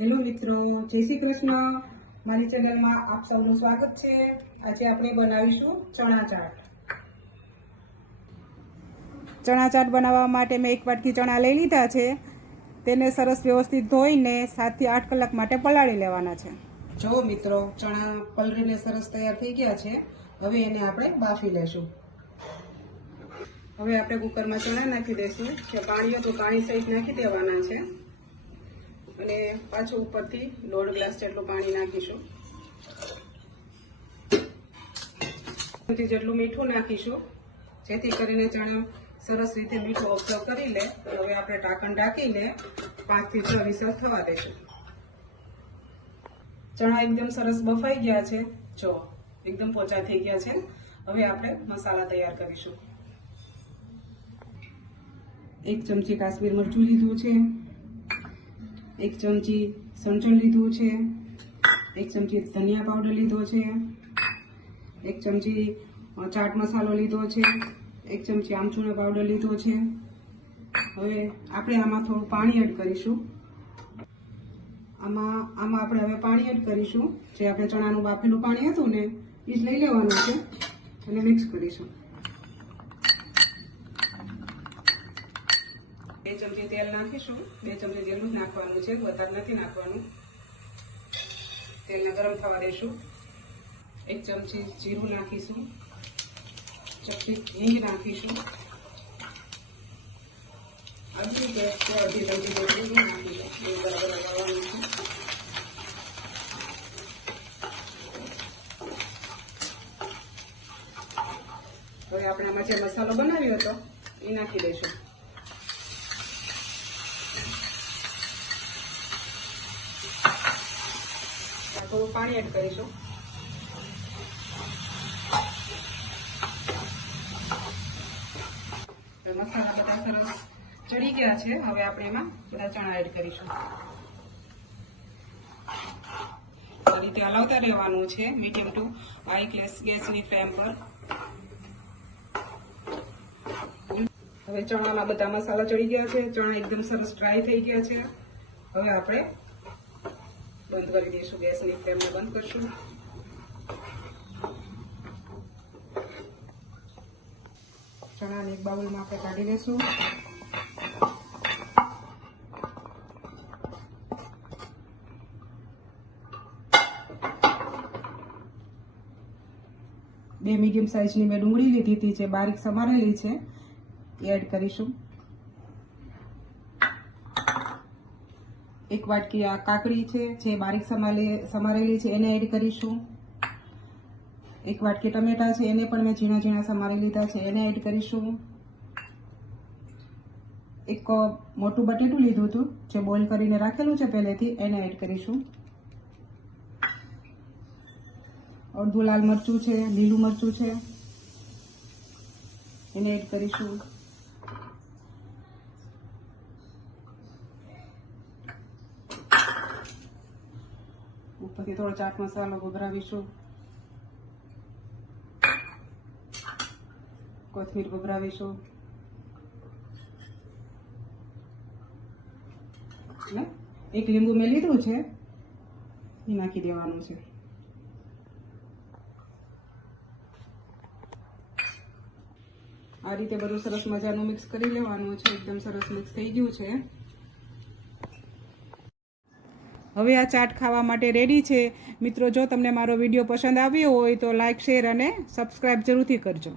Hello મિત્રો, જય શ્રી કૃષ્ણ. મારી ચેનલમાં આપ સૌનું સ્વાગત છે. આજે આપણે બનાવીશું ચણા ચાટ. ચણા ચાટ બનાવવા માટે મેં 1 વાટકી ચણા લઈ લીધા છે. તેને સરસ વ્યવસ્થિત ધોઈને 7 થી 8 કલાક માટે પલાળી લેવાના છે. જો મિત્રો, ચણા પલળીને સરસ તૈયાર થઈ ગયા છે. હવે એને આપણે બાફી લેશું. હવે આપણે કુકરમાં ચણા નાખી દઈશું. જો પાણી હોય તો પાણી સહિત નાખી દેવાના છે. અને પાછું ઉપરથી 1.5 ગ્લાસ જેટલું પાણી નાખીશું. જેટલું મીઠું નાખીશું જેથી કરીને ચણા સરસ રીતે મીઠું ઓબ્ઝર્વ કરી લે. હવે આપણે ઢાંકણ ઢાંકીને 5 થી 6 વિસલ થવા દઈશું. ચણા એકદમ સરસ બફાઈ ગયા છે. જો એકદમ પોચા થઈ ગયા છે. હવે આપણે મસાલા તૈયાર કરીશું. 1 ચમચી કાશ્મીર મરચું લીધું છે, 1 ચમચી સંચળ લીધું છે, 1 ચમચી ધનિયા પાવડર લીધો છે, 1 ચમચી ચાટ મસાલો લીધો છે, 1 ચમચી આમચૂરનો પાવડર લીધો છે. હવે આપણે આમાં થોડું પાણી એડ કરીશું. આમાં આપણે હવે પાણી એડ કરીશું. જે આપણે ચણાનું બાફેલું પાણી હતું ને એ જ લઈ લેવાનું છે અને મિક્સ કરીશું. 2 ચમચી તેલ નાખીશું. 2 ચમચી જેટલું જ નાખવાનું છે, વધારે નથી નાખવાનું. તેલને ગરમ થવા દઈશું. 1 ચમચી જીરું નાખીશું, ચપટી હિંગ નાખીશું. અડધી ચમચી જેટલું નાખીશું. બરાબર હલાવવાનું છે. હવે આપણે આમાં જે મસાલો બનાવ્યો હતો એ નાખી દઈશું. થોડું પાણી એડ કરીશું. મસાલા બધા સરસ ચડી ગયા છે. હવે આપણે એમાં બધા ચણા એડ કરીશું. આ રીતે હલાવતા રહેવાનું છે મીડિયમ ટુ હાઈ ગેસની ફ્લેમ પર. હવે ચણાના બધા મસાલા ચડી ગયા છે. ચણા એકદમ સરસ ડ્રાય થઈ ગયા છે. હવે આપણે બંધ કરી દઈશું. ગેસની ફ્લેમને બંધ કરશું. ચણાને એક બાઉલમાં આપણે કાઢી લઈશું. બે મીડિયમ સાઇઝની મેં ડુંગળી લીધી હતી જે બારીક સમારેલી છે એ એડ કરીશું. 1 વાટકી આ કાકડી છે જે બારીક સમારેલી છે એને એડ કરીશું. 1 વાટકી ટમેટા છે એને પણ મેં ઝીણા ઝીણા સમારી લીધા છે એને એડ કરીશું. 1 મોટું બટેટું લીધું હતું જે બોઇલ કરીને રાખેલું છે પહેલેથી એને એડ કરીશું. અડધું લાલ મરચું છે, લીલું મરચું છે એને એડ કરીશું. ઉપરથી થોડો ચાટ મસાલો ભભરાવીશું. કોથમીર ભભરાવીશું. 1 લીંબુ મેં લીધું છે એ નાખી દેવાનું છે. આ રીતે બધું સરસ મજાનું મિક્સ કરી લેવાનું છે. એકદમ સરસ મિક્સ થઈ ગયું છે. હવે આ ચાટ ખાવા માટે રેડી છે. મિત્રો, જો તમને મારો વિડીયો પસંદ આવ્યો હોય તો લાઈક, શેર અને સબસ્ક્રાઈબ જરૂરથી કરજો.